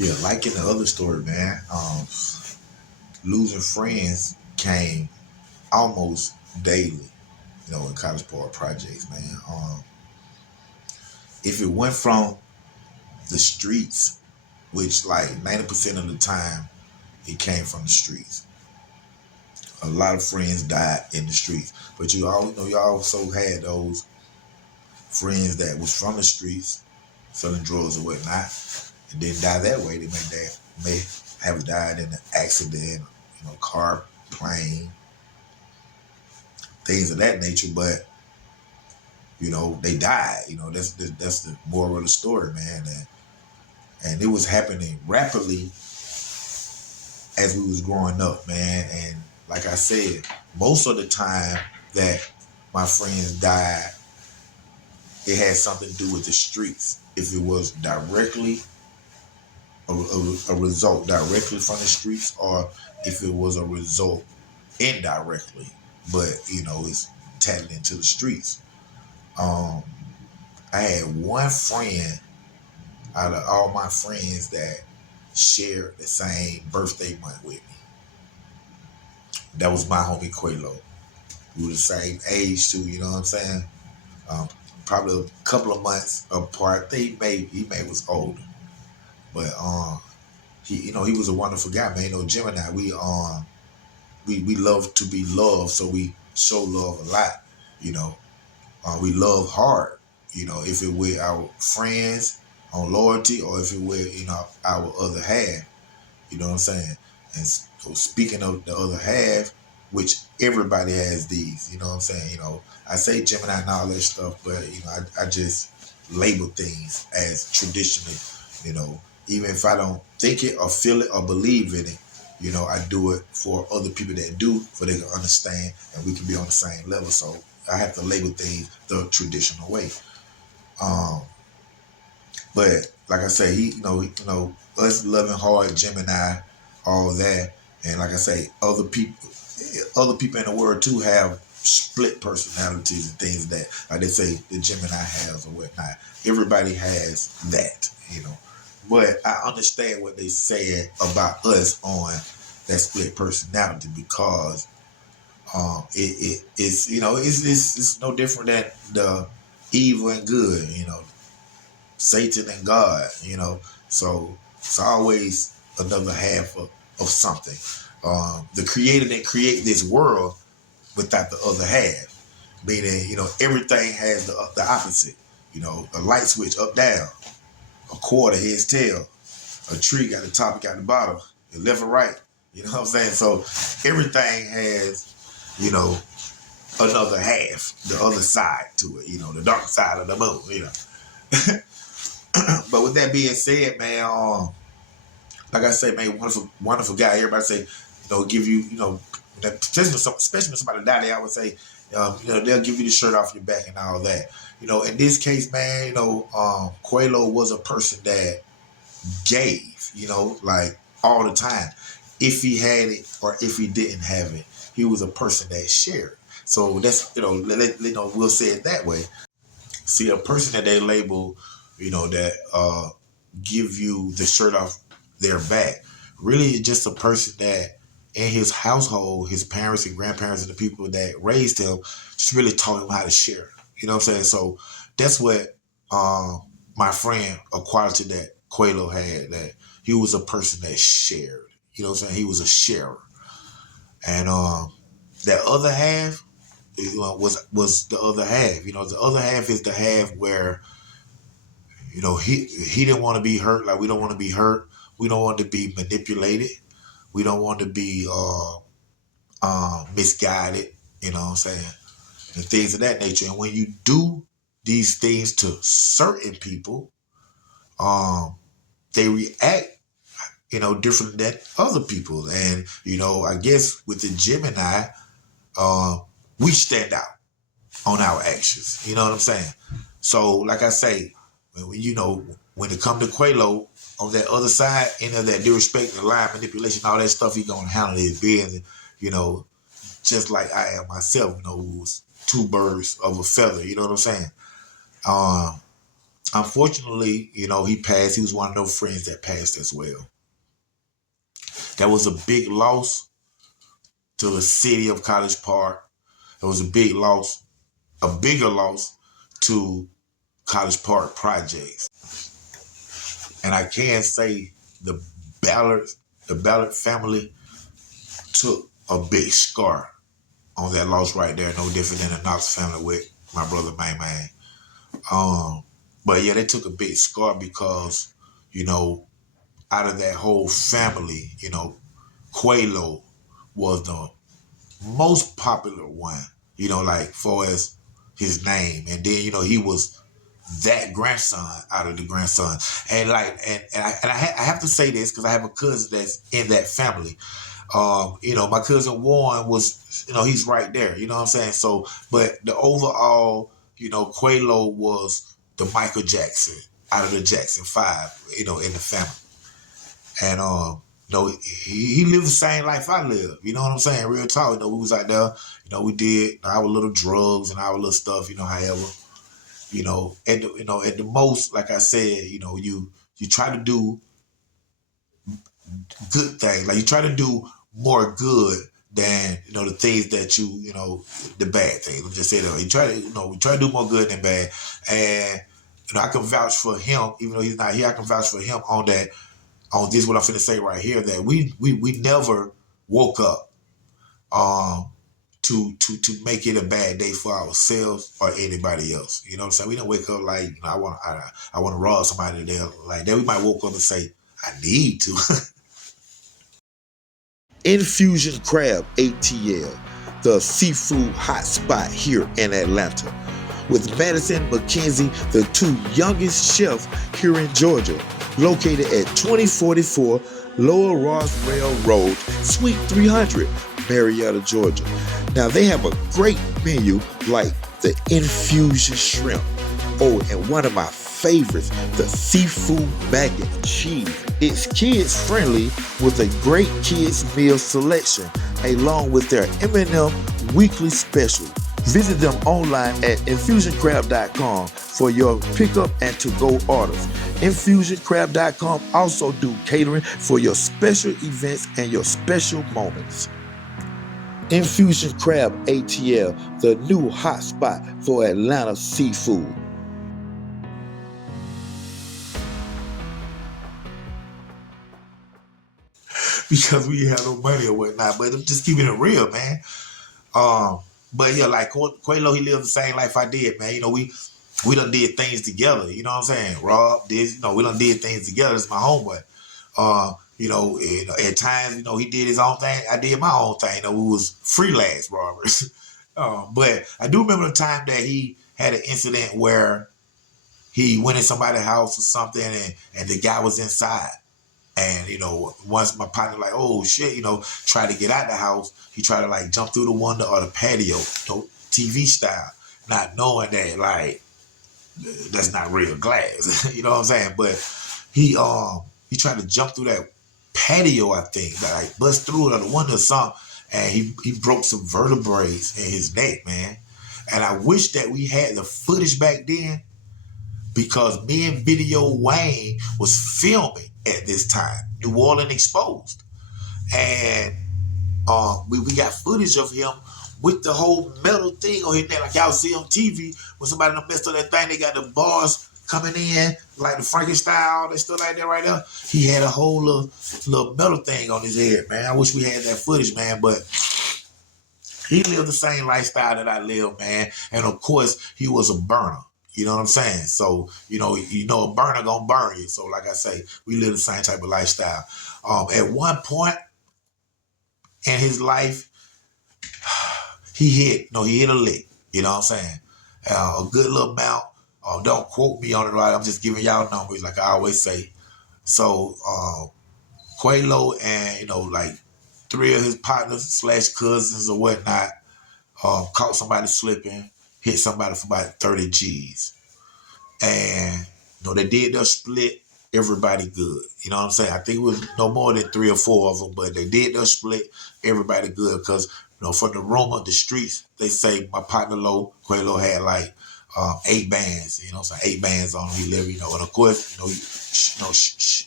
Yeah, like in the other story, man. Losing friends came almost daily, in College Park projects, man. If it went from the streets, which like 90% of the time it came from the streets. A lot of friends died in the streets, but you also had those friends that was from the streets, selling drugs or whatnot, and didn't die that way. May have died in an accident, car, plane, things of that nature. But they died. That's the moral of the story, man. And it was happening rapidly as we was growing up, man. And like I said, most of the time that my friends died, it had something to do with the streets. If it was directly a result directly from the streets, or if it was a result indirectly, but it's tapped into the streets. Um, I had one friend out of all my friends that shared the same birthday month with me. That was my homie Quelo. We were the same age too, you know what I'm saying? Um, Probably a couple of months apart. He may was older, but he was a wonderful guy, man. Gemini, we love to be loved, so we show love a lot. You know, we love hard. If it with our friends on loyalty, or if it with our other half. You know what I'm saying? And so speaking of the other half, which everybody has these, you know what I'm saying? I say Gemini and all that stuff, but I just label things as traditionally, even if I don't think it or feel it or believe in it, I do it for other people that do, for they can understand and we can be on the same level. So I have to label things the traditional way. Um, but like I say, us loving hard, Gemini, all that, and like I say, other people in the world too have split personalities and things that, like they say, the Gemini has or whatnot. Everybody has that. But I understand what they said about us on that split personality, because it's no different than the evil and good. Satan and God, So it's always another half of something. The creator didn't create this world without the other half. Meaning, everything has the opposite. A light switch up, down, a quarter, heads, tail, a tree got the top, it got the bottom, the left or right. You know what I'm saying? So everything has, another half, the other side to it, the dark side of the moon. But with that being said, man, like I say, man, wonderful guy. Everybody say, give you, especially when somebody die, they always say, they'll give you the shirt off your back and all that. In this case, man, Quelo was a person that gave, like all the time. If he had it or if he didn't have it, he was a person that shared. So that's, we'll say it that way. See, a person that they label, that give you the shirt off their back, really just a person that in his household, his parents and grandparents and the people that raised him just really taught him how to share. You know what I'm saying? So that's what my friend, a quality that Quelo had, that he was a person that shared. You know what I'm saying? He was a sharer. And that other half, was the other half. The other half is the half where he didn't want to be hurt. Like, we don't want to be hurt. We don't want to be manipulated. We don't want to be misguided. You know what I'm saying? And things of that nature. And when you do these things to certain people, they react, different than other people. And I guess with the Gemini, we stand out on our actions. You know what I'm saying? So, like I say, when it comes to Quelo, on that other side, that disrespect, the lie, manipulation, all that stuff, he gonna handle his business, just like I am myself, who's two birds of a feather, you know what I'm saying? Unfortunately, he passed. He was one of those friends that passed as well. That was a big loss to the city of College Park. It was a big loss, a bigger loss to College Park projects. And I can say the Ballard, the Ballard family took a big scar on that loss right there. No different than the Knox family with my brother Man. But yeah, they took a big scar because, out of that whole family, Quelo was the most popular one, like far as his name. And then, he was that grandson out of the grandson. And I have to say this because I have a cousin that's in that family. My cousin Warren was, he's right there, you know what I'm saying? So, but the overall, Quelo was the Michael Jackson out of the Jackson 5, in the family. And, he lived the same life I live. You know what I'm saying? Real talk. We was out there, we did our little drugs and our little stuff, however, at the most, like I said, you try to do good things. Like you try to do more good than, the things that the bad things. Let me just say that. We try to do more good than bad. And, I can vouch for him, even though he's not here, I can vouch for him on that, on this, what I'm finna say right here, that we never woke up to make it a bad day for ourselves or anybody else. You know what I'm saying? We don't wake up like, I want to rob somebody today like that. We might woke up and say, I need to. Infusion Crab ATL, the seafood hotspot here in Atlanta. With Madison McKenzie, the two youngest chefs here in Georgia, located at 2044 Lower Roswell Road, Suite 300, Marietta, Georgia. Now, they have a great menu like the infusion shrimp. Oh, and one of my favorites, the seafood mac and cheese. It's kids friendly with a great kids meal selection, along with their M&M weekly special. Visit them online at infusioncrab.com for your pickup and to-go orders. Infusioncrab.com also do catering for your special events and your special moments. Infusion Crab ATL, the new hotspot for Atlanta seafood. Because we have no money or whatnot, but I'm just keeping it real, man. But yeah, like Quelo, he lived the same life I did, man. We done did things together. You know what I'm saying? Rob did, we done did things together. It's my homeboy. At times, he did his own thing. I did my own thing. We was freelance robbers. But I do remember the time that he had an incident where he went in somebody's house or something, and the guy was inside. And, once my partner like, oh shit, tried to get out the house, he tried to like jump through the window or the patio, TV style, not knowing that like that's not real glass. You know what I'm saying? But he tried to jump through that patio, I think, like bust through it on the window or something, and he broke some vertebrae in his neck, man. And I wish that we had the footage back then, because me and Video Wayne was filming at this time, New Orleans Exposed. And we got footage of him with the whole metal thing on his neck, like y'all see on TV when somebody done messed up that thing, they got the bars coming in, like the Frankenstein, that stuff like that right there. He had a whole little metal thing on his head, man. I wish we had that footage, man, but he lived the same lifestyle that I live, man. And of course, he was a burner. You know what I'm saying? So, a burner gonna burn you. So, like I say, we live the same type of lifestyle. At one point in his life, he hit a lick. You know what I'm saying? A good little amount. Don't quote me on it, right? I'm just giving y'all numbers, like I always say. So, Quelo and, like 3 of his partners / cousins or whatnot, caught somebody slipping, hit somebody for about 30 G's. And, they did their split, everybody good. You know what I'm saying? I think it was no more than 3 or 4 of them, but they did their split, everybody good. Because, from the rumor, the streets, they say my partner Quelo had like 8 bands, so 8 bands on him. He lived, and of course,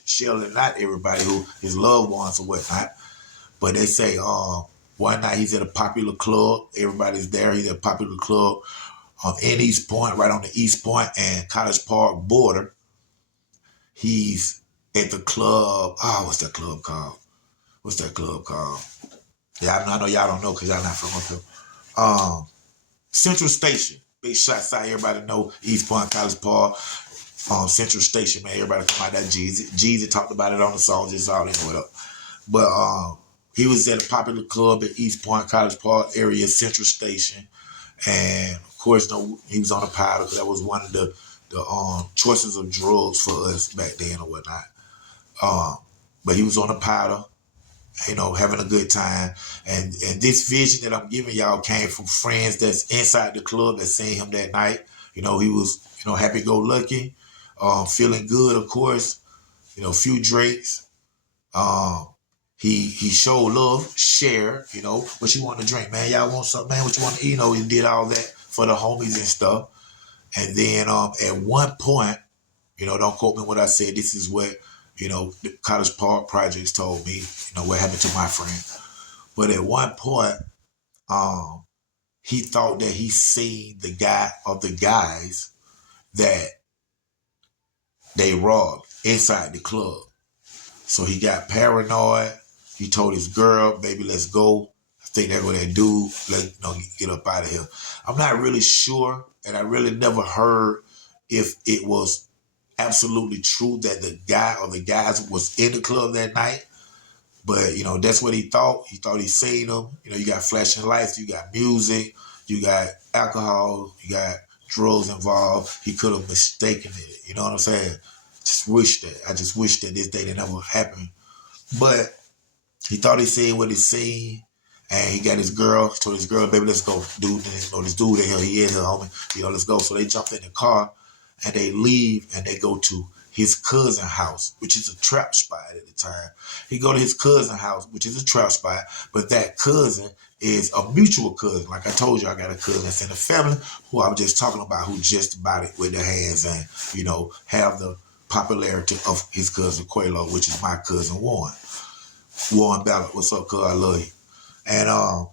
shielding not everybody who his loved ones or whatnot. But they say one night he's at a popular club. Everybody's there. He's at a popular club in East Point, right on the East Point and College Park border. He's at the club. Oh, what's that club called? Yeah, I know y'all don't know because y'all not from up here. Central Station. Big shots out. Everybody know East Point, College Park, Central Station, man. Everybody come out that Jeezy. Jeezy talked about it on the song, just all in what up. But he was at a popular club at East Point, College Park area, Central Station. And of course, he was on a powder because that was one of the choices of drugs for us back then or whatnot. But he was on a powder, having a good time. And this vision that I'm giving y'all came from friends that's inside the club that seen him that night. He was, happy-go-lucky, feeling good, of course, a few drinks. He showed love, shared, what you want to drink, man. Y'all want something, man? What you want to eat? He did all that for the homies and stuff. And then at one point, don't quote me what I said. This is what, the College Park Projects told me, what happened to my friend. But at one point, he thought that he seen the guy of the guys that they robbed inside the club. So he got paranoid. He told his girl, baby, let's go. I think that's what that dude, get up out of here. I'm not really sure, and I really never heard if it was absolutely true that the guy or the guys was in the club that night. But, that's what he thought. He thought he seen them. You got flashing lights, you got music, you got alcohol, you got drugs involved. He could have mistaken it. You know what I'm saying? I just wish that this day didn't ever happen. But he thought he seen what he seen, and he got his girl, told his girl, baby, let's go. Dude, this dude in here, he in here, homie. Let's go. So they jumped in the car, and they leave, and they go to his cousin's house, which is a trap spot at the time. He go to his cousin's house, which is a trap spot, but that cousin is a mutual cousin. Like I told you, I got a cousin that's in the family who I was just talking about, who just about it with their hands and, have the popularity of his cousin Quelo, which is my cousin Warren. Warren Ballard, what's up, cuz? I love you. And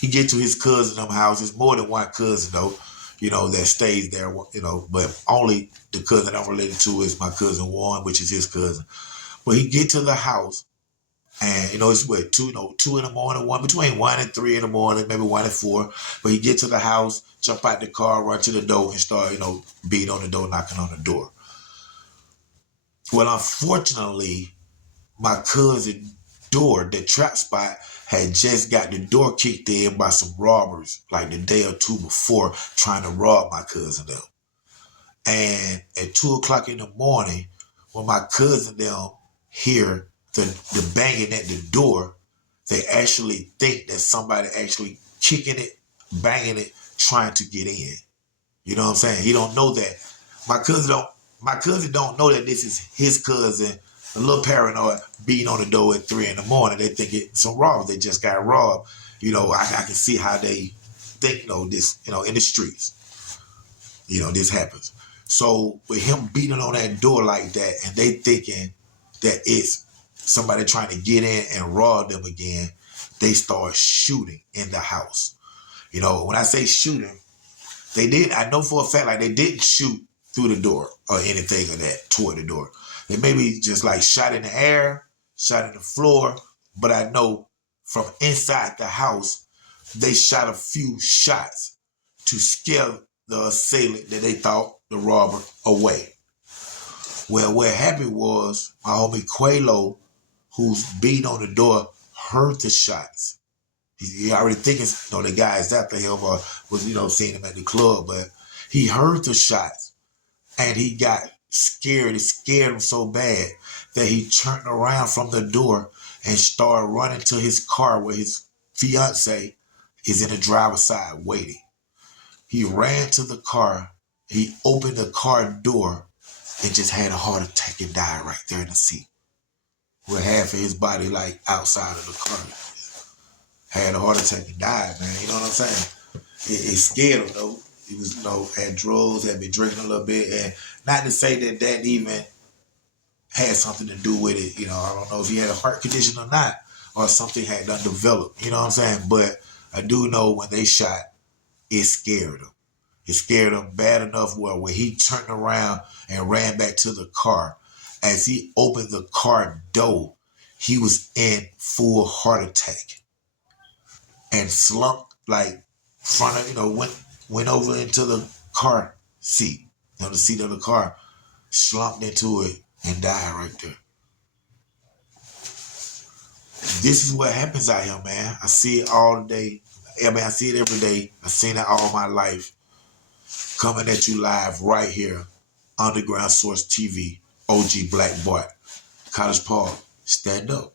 he get to his cousin's house. It's more than one cousin, though, that stays there, but only the cousin I'm related to is my cousin Warren, which is his cousin. But he get to the house, and, it's what, 2 in the morning, between 1 and 3 in the morning, maybe 1 and 4. But he get to the house, jump out the car, run to the door, and start, beating on the door, knocking on the door. Well, unfortunately, my cousin door, the trap spot, had just got the door kicked in by some robbers like the day or two before, trying to rob my cousin them. And at 2 o'clock in the morning, when my cousin them hear the banging at the door, they actually think that somebody actually kicking it, banging it, trying to get in. You know what I'm saying? He don't know that. My cousin don't know that this is his cousin, a little paranoid, beating on the door at 3 in the morning. They think it's some robbers. They just got robbed. I can see how they think, this, in the streets. This happens. So with him beating on that door like that, and they thinking that it's somebody trying to get in and rob them again, they start shooting in the house. When I say shooting, I know for a fact, like, they didn't shoot through the door or anything of that toward the door. They maybe just like shot in the air, shot in the floor, but I know from inside the house, they shot a few shots to scare the assailant that they thought the robber away. Well, what happened was my homie Quelo, who's beating on the door, heard the shots. He already thinking, the guys after him or was, seeing him at the club, but he heard the shots and he got scared. It scared him so bad that he turned around from the door and started running to his car where his fiance is in the driver's side waiting. He ran to the car. He opened the car door and just had a heart attack and died right there in the seat, with half of his body like outside of the car. Had a heart attack and died, man. You know what I'm saying? It scared him, though. he was, had drugs, had been drinking a little bit, and not to say that that even had something to do with it. I don't know if he had a heart condition or not, or something had done developed. You know what I'm saying? But I do know when they shot, it scared him. It scared him bad enough where when he turned around and ran back to the car, as he opened the car door, he was in full heart attack and slumped like front of, went over into the car seat, the seat of the car, slumped into it and died right there. This is what happens out here, man. I see it all day. I mean, I see it every day. I've seen it all my life. Coming at you live right here, Underground Source TV, OG Black Boy. College Paul, stand up.